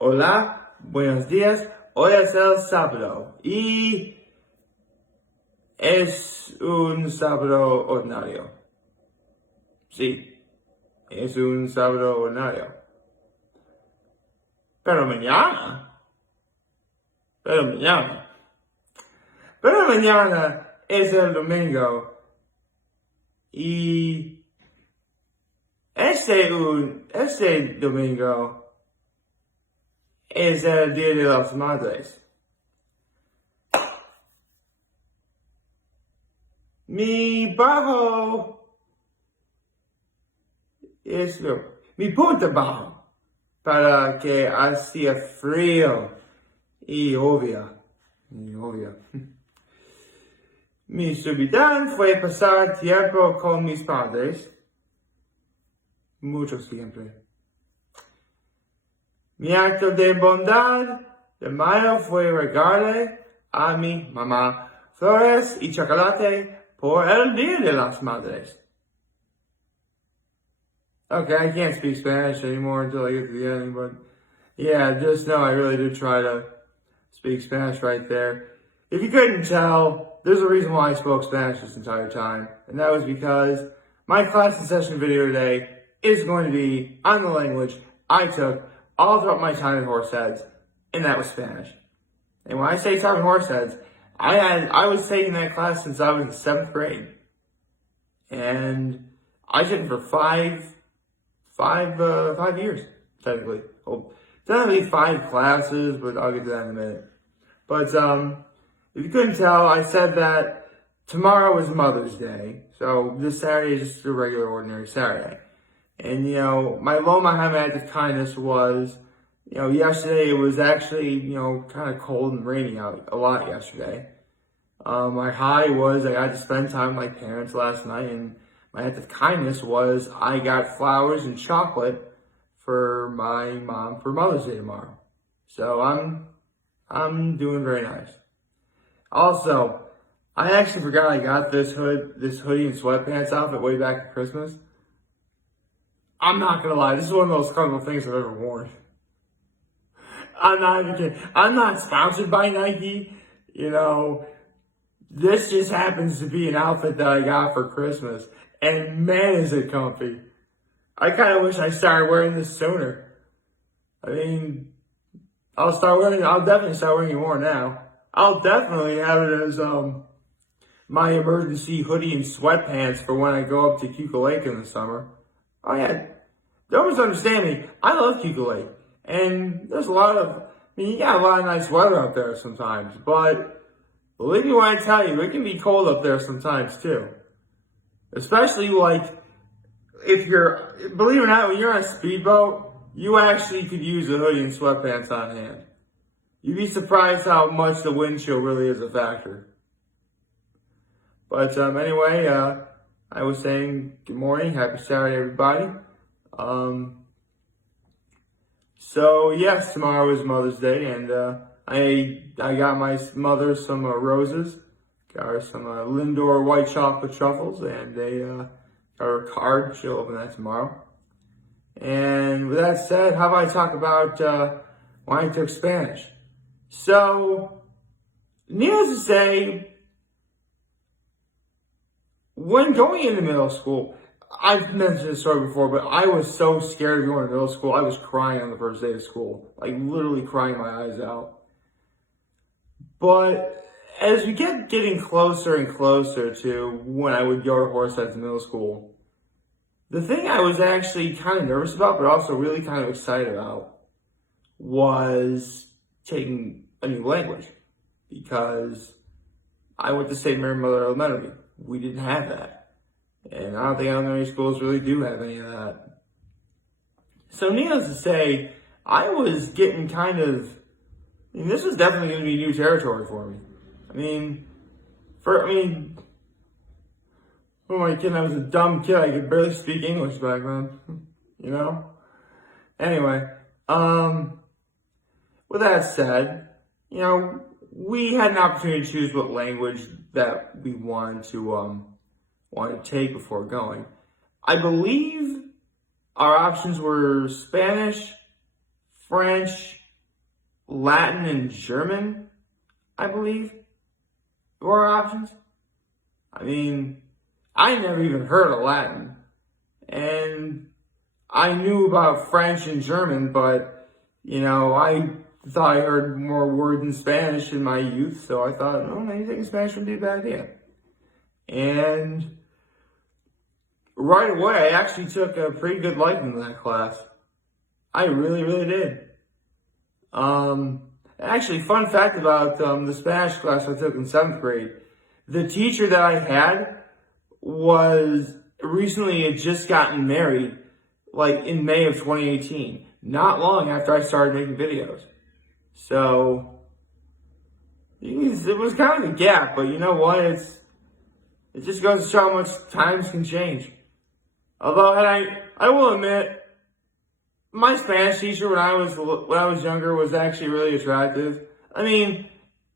Hola, buenos días. Hoy es el sábado y es un sábado ordinario. Sí, es un sábado ordinario. Pero mañana, pero mañana, pero mañana es el domingo y este domingo es el Día de las Madres. Mi punto bajo para que hacía frío y obvio. Mi subidón fue pasar tiempo con mis padres. Mucho siempre. Mi acto de bondad de mayo fue regalarle a mi mamá flores y chocolate por el Día de las Madres. Okay, I can't speak Spanish anymore until I get to the end, but yeah, just know I really did try to speak Spanish right there. If you couldn't tell, there's a reason why I spoke Spanish this entire time, and that was because my class and session video today is going to be on the language I took all throughout my time at Horseheads, and that was Spanish. And when I say talking Horseheads, I was taking that class since I was in 7th grade, and I took it for five years, technically. Well, technically 5 classes, but I'll get to that in a minute. But, if you couldn't tell, I said that tomorrow is Mother's Day. So this Saturday is just a regular, ordinary Saturday. And, my Loma act of kindness was, yesterday it was actually, kind of cold and rainy out a lot yesterday. My high was I got to spend time with my parents last night, and my act of kindness was I got flowers and chocolate for my mom for Mother's Day tomorrow. So I'm doing very nice. Also, I actually forgot I got this hoodie and sweatpants outfit way back at Christmas. I'm not gonna lie, this is one of those comfortable things I've ever worn. I'm not even kidding. I'm not sponsored by Nike. This just happens to be an outfit that I got for Christmas. And man, is it comfy. I kind of wish I started wearing this sooner. I mean, I'll definitely start wearing it more now. I'll definitely have it as my emergency hoodie and sweatpants for when I go up to Cuca Lake in the summer. Oh yeah, don't misunderstand me. I love Cuca Lake, and there's you got a lot of nice weather up there sometimes. But believe me when I tell you, it can be cold up there sometimes too. Especially if believe it or not, when you're on a speedboat, you actually could use a hoodie and sweatpants on hand. You'd be surprised how much the wind chill really is a factor. But anyway, I was saying good morning, happy Saturday, everybody. So yes, tomorrow is Mother's Day, and I got my mother some roses, got her some Lindor white chocolate truffles, and got her a card. She'll open that tomorrow. And with that said, how about I talk about when I took Spanish? So, needless to say, when going into middle school, I've mentioned this story before, but I was so scared of going to middle school. I was crying on the first day of school, literally crying my eyes out. But as we getting closer and closer to when I would go to Horseheads Middle School, the thing I was actually kind of nervous about, but also really kind of excited about, was taking a new language, because I went to St. Mary Mother Elementary. We didn't have that. And I don't think elementary schools really do have any of that. So needless to say, I was getting this was definitely going to be new territory for me. Oh my kid, I was a dumb kid. I could barely speak English back then. Anyway, with that said, we had an opportunity to choose what language that we wanted to take before going. I believe our options were Spanish, French, Latin and German, I believe, were our options. I mean, I never even heard of Latin. And I knew about French and German, but, I thought I heard more words in Spanish in my youth, so I thought, oh, maybe taking Spanish would be a bad idea. And right away, I actually took a pretty good liking to that class. I really, really did. Actually, fun fact about the Spanish class I took in 7th grade. The teacher that I had was recently had just gotten married, like in May of 2018, not long after I started making videos. So, it was kind of a gap, but you know what? It just goes to show how much times can change. Although, I will admit, my Spanish teacher when I was younger was actually really attractive. I mean,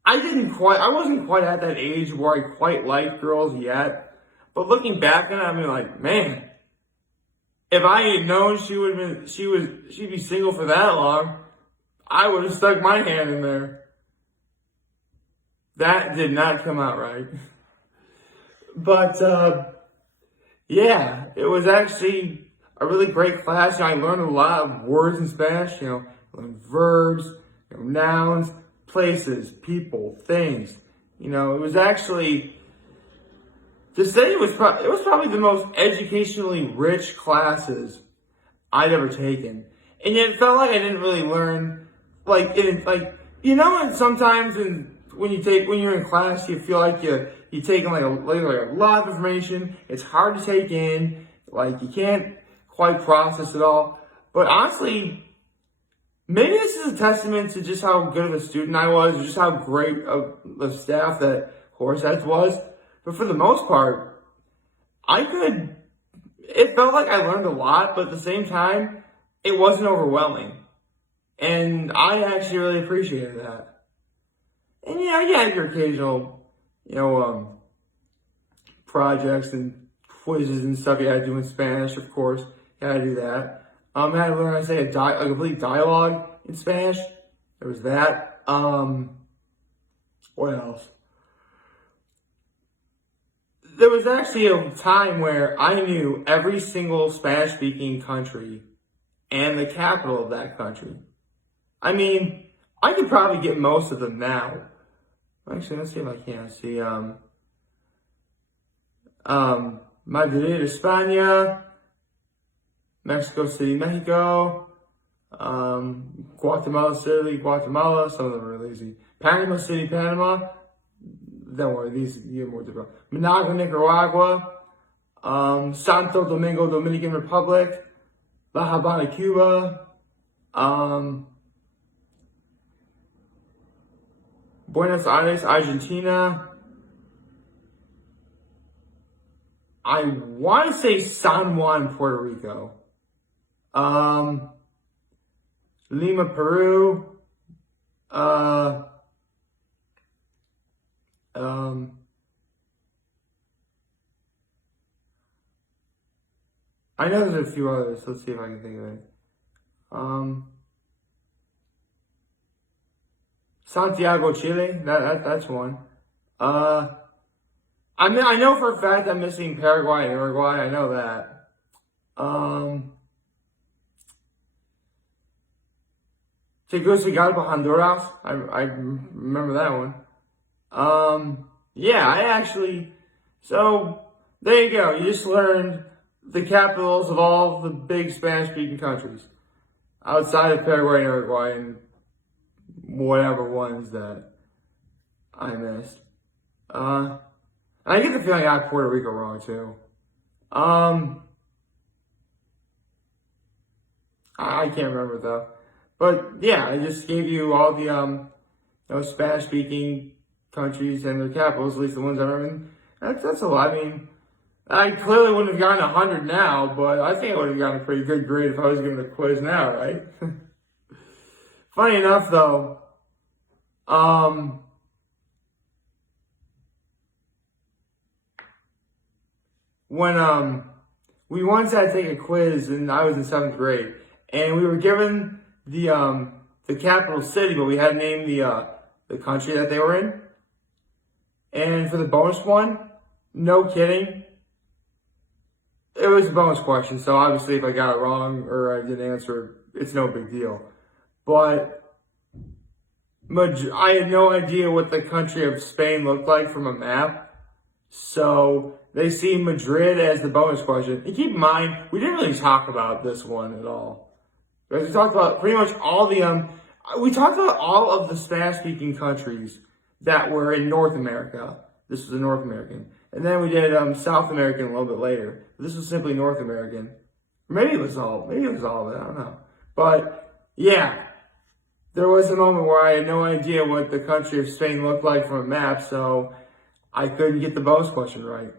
I wasn't quite at that age where I quite liked girls yet. But looking back on it, I mean, like, man, if I had known she'd be single for that long, I would have stuck my hand in there. That did not come out right. But, yeah, it was actually a really great class. I learned a lot of words in Spanish, learned verbs, nouns, places, people, things. It was actually, to say it was probably the most educationally rich classes I'd ever taken. And yet it felt like I didn't really learn, and sometimes when you're in class, you feel like you're taking like a lot of information. It's hard to take in. Like, you can't quite process it all. But honestly, maybe this is a testament to just how good of a student I was, or just how great of the staff that Horseheads was. But for the most part, it felt like I learned a lot, but at the same time, it wasn't overwhelming. And I actually really appreciated that. And you had your occasional, projects and quizzes and stuff you had to do in Spanish, of course. You had to do that. I had to learn how to say a complete dialogue in Spanish. There was that. What else? There was actually a time where I knew every single Spanish-speaking country and the capital of that country. I mean, I could probably get most of them now. Actually, let's see if I can see. Madrid, España, Mexico City, Mexico, Guatemala City, Guatemala. Some of them are really easy. Panama City, Panama. Don't worry, these you get more difficult. Managua, Nicaragua, Santo Domingo, Dominican Republic, La Habana, Cuba, Buenos Aires, Argentina. I want to say San Juan, Puerto Rico. Lima, Peru. I know there's a few others. Let's see if I can think of it. Santiago, Chile. That's one. I know for a fact I'm missing Paraguay and Uruguay. I know that. Tegucigalpa, Honduras. I remember that one. Yeah, so there you go. You just learned the capitals of all the big Spanish-speaking countries outside of Paraguay and Uruguay and whatever ones that I missed. I get the feeling I got Puerto Rico wrong too. I can't remember though. But yeah, I just gave you all the Spanish-speaking countries and their capitals, at least the ones I remember. That's a lot. I mean, I clearly wouldn't have gotten 100 now, but I think I would have gotten a pretty good grade if I was given a quiz now, right? Funny enough, though, when we once had to take a quiz, and I was in 7th grade, and we were given the the capital city, but we had to name the country that they were in. And for the bonus one, no kidding, it was a bonus question. So obviously if I got it wrong or I didn't answer, it's no big deal. But I had no idea what the country of Spain looked like from a map. So they see Madrid as the bonus question. And keep in mind, we didn't really talk about this one at all. We talked about pretty much all we talked about all of the Spanish-speaking countries that were in North America. This was a North American. And then we did South American a little bit later. This was simply North American. Maybe it was all of it, I don't know. But yeah, there was a moment where I had no idea what the country of Spain looked like from a map, so I couldn't get the bonus question right.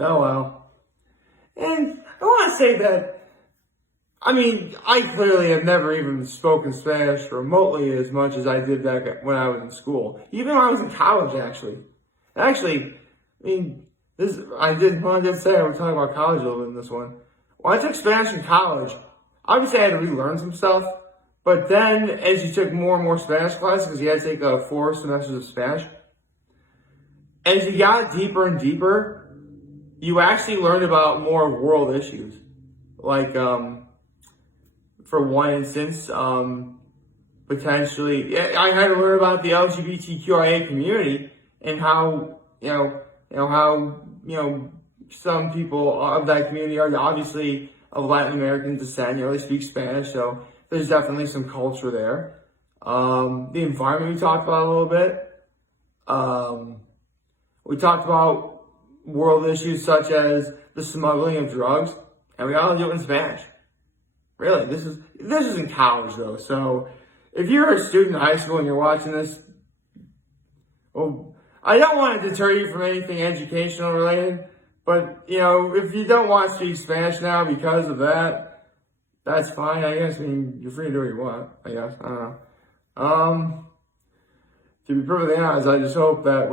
Oh well. And I want to say that, I mean, I clearly have never even spoken Spanish remotely as much as I did back when I was in school. Even when I was in college, actually. Actually, I mean, I did say I was talking about college a little bit in this one. When I took Spanish in college, obviously I had to relearn some stuff. But then, as you took more and more Spanish classes, because you had to take 4 semesters of Spanish, as you got deeper and deeper, you actually learned about more world issues. Like, for one instance, potentially, I had to learn about the LGBTQIA community and how, some people of that community are obviously of Latin American descent. They speak Spanish, so there's definitely some culture there. The environment we talked about a little bit. We talked about world issues such as the smuggling of drugs, and we all do it in Spanish. Really, this is in college though. So if you're a student in high school and you're watching this, well, I don't want to deter you from anything educational related, but if you don't want to speak Spanish now because of that, that's fine, I guess. I mean, you're free to do what you want, I guess. I don't know. To be perfectly honest, I just hope that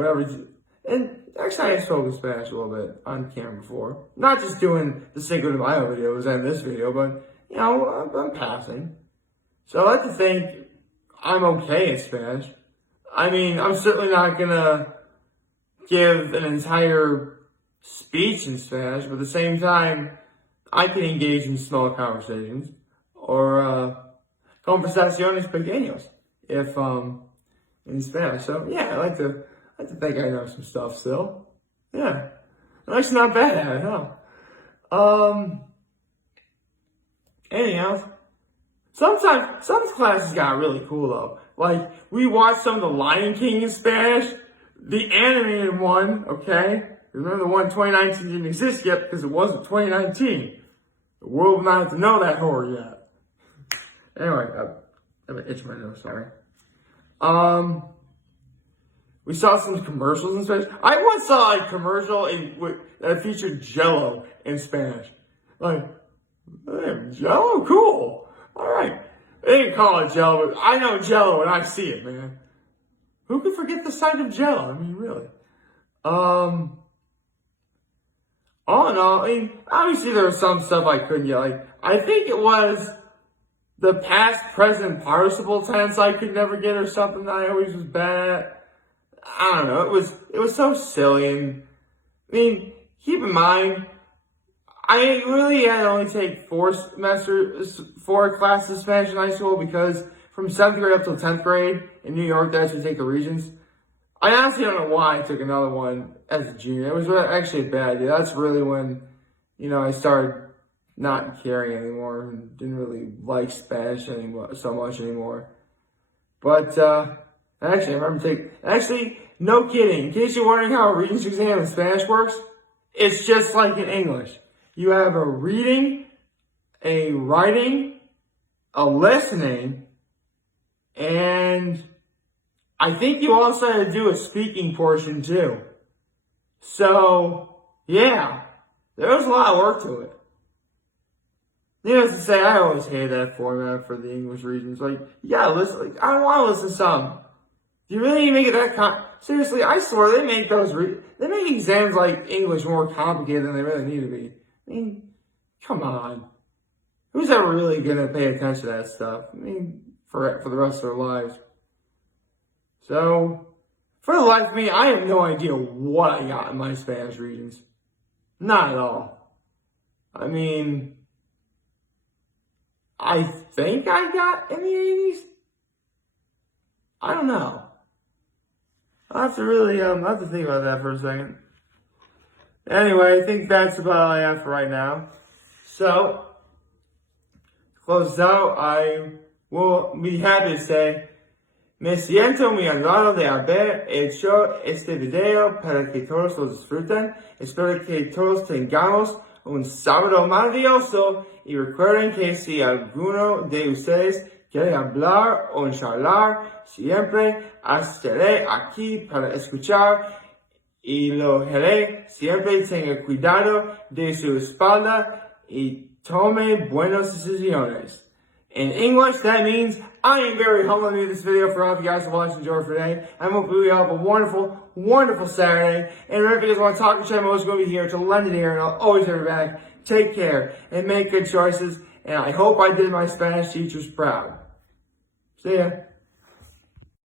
and actually I spoke Spanish a little bit on camera before. Not just doing the Cinco de Mayo videos and this video, but I'm passing. So I like to think I'm okay in Spanish. I mean, I'm certainly not gonna give an entire speech in Spanish, but at the same time, I can engage in small conversations or conversaciones pequeños if in Spanish. So yeah, I like to think I know some stuff still. Yeah, I'm actually not bad at it, huh? Anything else? Sometimes some classes got really cool though. Like we watched some of the Lion King in Spanish, the animated one. Okay, remember the one 2019 didn't exist yet because it wasn't 2019. The world will not have to know that horror yet. Anyway, I'm itching my nose. Sorry. We saw some commercials in Spanish. I once saw a commercial that featured Jello in Spanish. Like, hey, Jello, cool. All right. They didn't call it Jello, but I know Jello when I see it, man. Who could forget the sight of Jello? I mean, really. All in all, I mean, obviously there was some stuff I couldn't get. Like, I think it was the past, present participle tense I could never get or something that I always was bad at. I don't know. It was so silly. And I mean, keep in mind, I really had to only take 4 classes of Spanish in high school because from 7th grade up till 10th grade in New York, they actually take the regions. I honestly don't know why I took another one as a junior. It was actually a bad idea. That's really when, I started not caring anymore and didn't really like Spanish so much anymore. But, actually, I remember no kidding. In case you're wondering how a Regents exam in Spanish works, it's just like in English. You have a reading, a writing, a listening, and I think you also had to do a speaking portion too. So, yeah, there was a lot of work to it. Needless to say, I always hated that format for the English Regents. Like, yeah, listen, I don't want to listen to some. Do you really need to make it that seriously, I swear they make they make exams like English more complicated than they really need to be. I mean, come on. who's ever really gonna pay attention to that stuff? I mean, for the rest of their lives. So, for the life of me, I have no idea what I got in my Spanish readings. Not at all. I mean, I think I got in the 80s. I don't know. I'll have to really, I'll have to think about that for a second. Anyway, I think that's about all I have for right now. So, to close out, I will be happy to say, me siento muy honrado de haber hecho este video para que todos lo disfruten. Espero que todos tengamos un sábado maravilloso y recuerden que si alguno de ustedes quiere hablar o charlar, siempre estaré aquí para escuchar y lo haré. Siempre tenga cuidado de su espalda y tome buenas decisiones. In English, that means I am very humble to do this video for all of you guys to watch and enjoy for today. I hope you all have a wonderful, wonderful Saturday. And remember, if you guys want to talk to me, I'm always going to be here to lend an ear, and I'll always have your back. Take care and make good choices. And I hope I did my Spanish teachers proud. See ya.